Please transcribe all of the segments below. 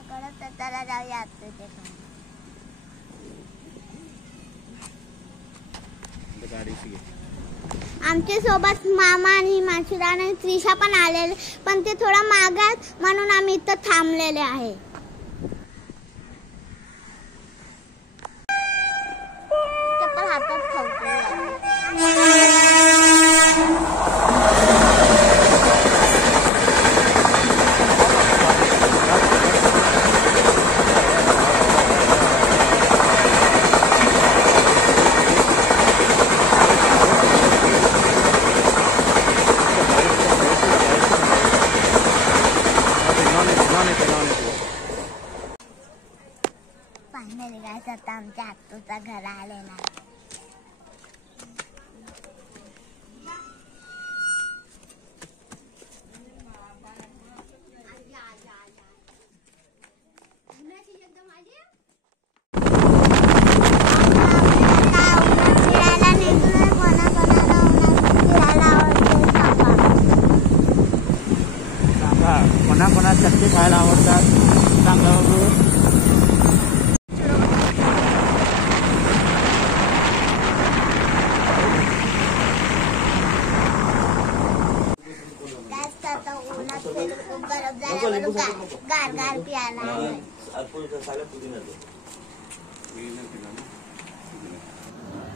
आत्याकडे तर जाऊया आत्याच्या गाडीची आमच्या सोबत मामा आणि मासुदा आणि त्रिशा पण आलेले, पण ते थोडा मागात म्हणून आम्ही इथं थांबलेले आहे. चप्पल हातात ठेवते. आता आमच्या आत्तूचा घर आलेला आहे. कोणा चटके खायला आवडतात सांगा बघू.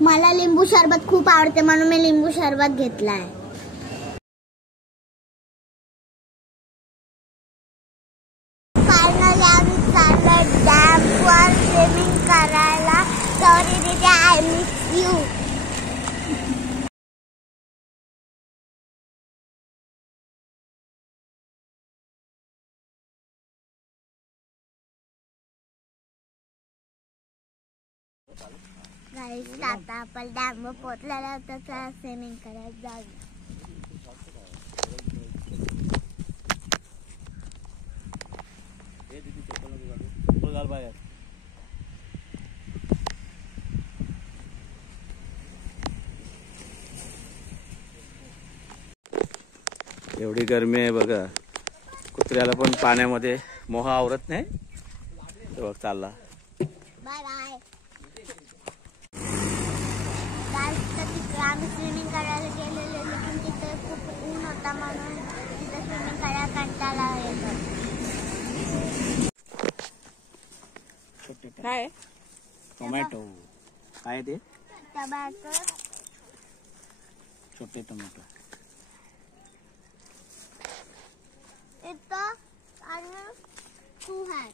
मला लिंबू सरबत खूप आवडते म्हणून मी लिंबू सरबत घेतलाय. फायनली आम्ही चाललोय डॅमवर स्विमिंग करायला. सॉरी दीदी, आय मिस यू. गाईस आता आपण डॅमवर पोहोचलेला तर स्विमिंग करायला जाऊ. एवढी गरमी आहे बघा, कुत्र्याला पण पाण्यामध्ये मोह आवरत नाही. बघ चालला. Bye bye. आम्ही स्विमिंग करायला गेलेलो, पण तिथे खूप ऊन होता म्हणून तिथे स्विमिंग करायला कंटाळा येतो. काय टोमॅटो? काय ते टोमॅटो, छोटे टोमॅटो. इथं आणि तू है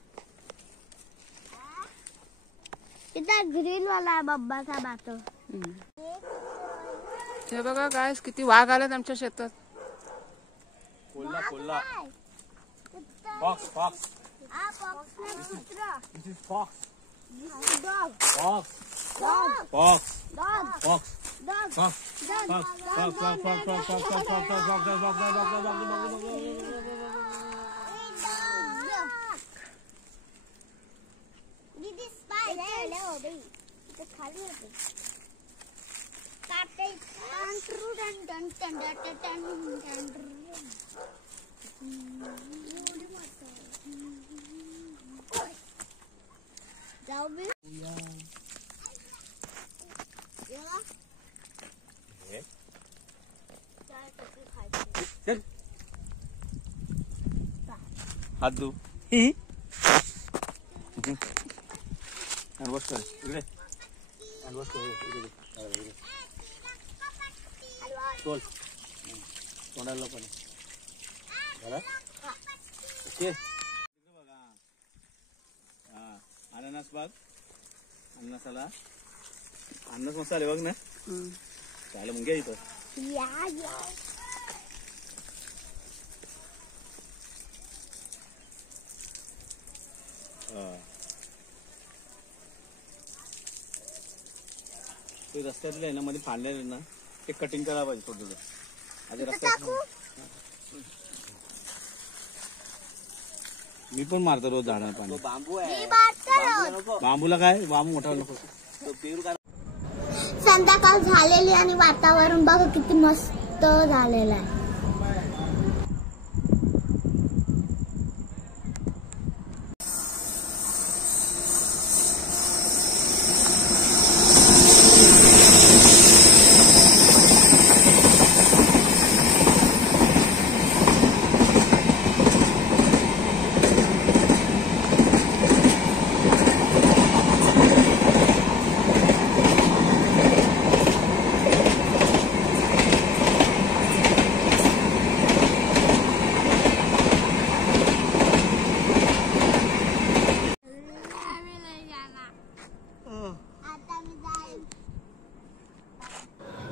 इथं ग्रीन वाला आहे बब्बाचा बातो. हे बघा गाइस, किती वाघ आलेत आमच्या शेतात. कोल्हा कोल्हा. Fox fox. फॉक्स नाही, कुत्रा. This is fox. Dog. Fox. Dog. Fox. Dog. Fox. Dog. Fox. दीदी स्पाय ले हो बे. इथे खाली होते. काटे टन टन टन टन टन टन. जाऊ बे. हात धु. बस कर इकडे. बस कर इकडे. बोल तोंडाला पण बघा. ओके बघा. हा अननस बघ. अननसाला अननस मसाले बघ ना. चालेल मग घ्या इथं. या या. ते रस्त्यातले आहे ना मध्ये फांडले ना, ते कटिंग करायला पाहिजे थोडं. आधी रस्त्यात मी पण मारतो रोज झाडाला पाणी. बांबू आहे. बांबूला काय, बांबू मोठा नको. संध्याकाळ झालेली आणि वातावरण बघा किती मस्त झालेलं आहे.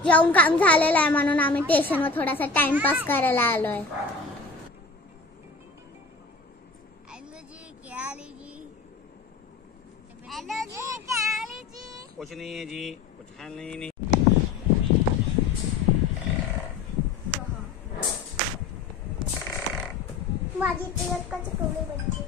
जेवण काम झालेलं आहे म्हणून आम्ही स्टेशनवर थोडासा टाइमपास करायला आलोय. कुछ नहीं है जी, कुछ है नहीं. माझी कच्चे कवळे बच्चे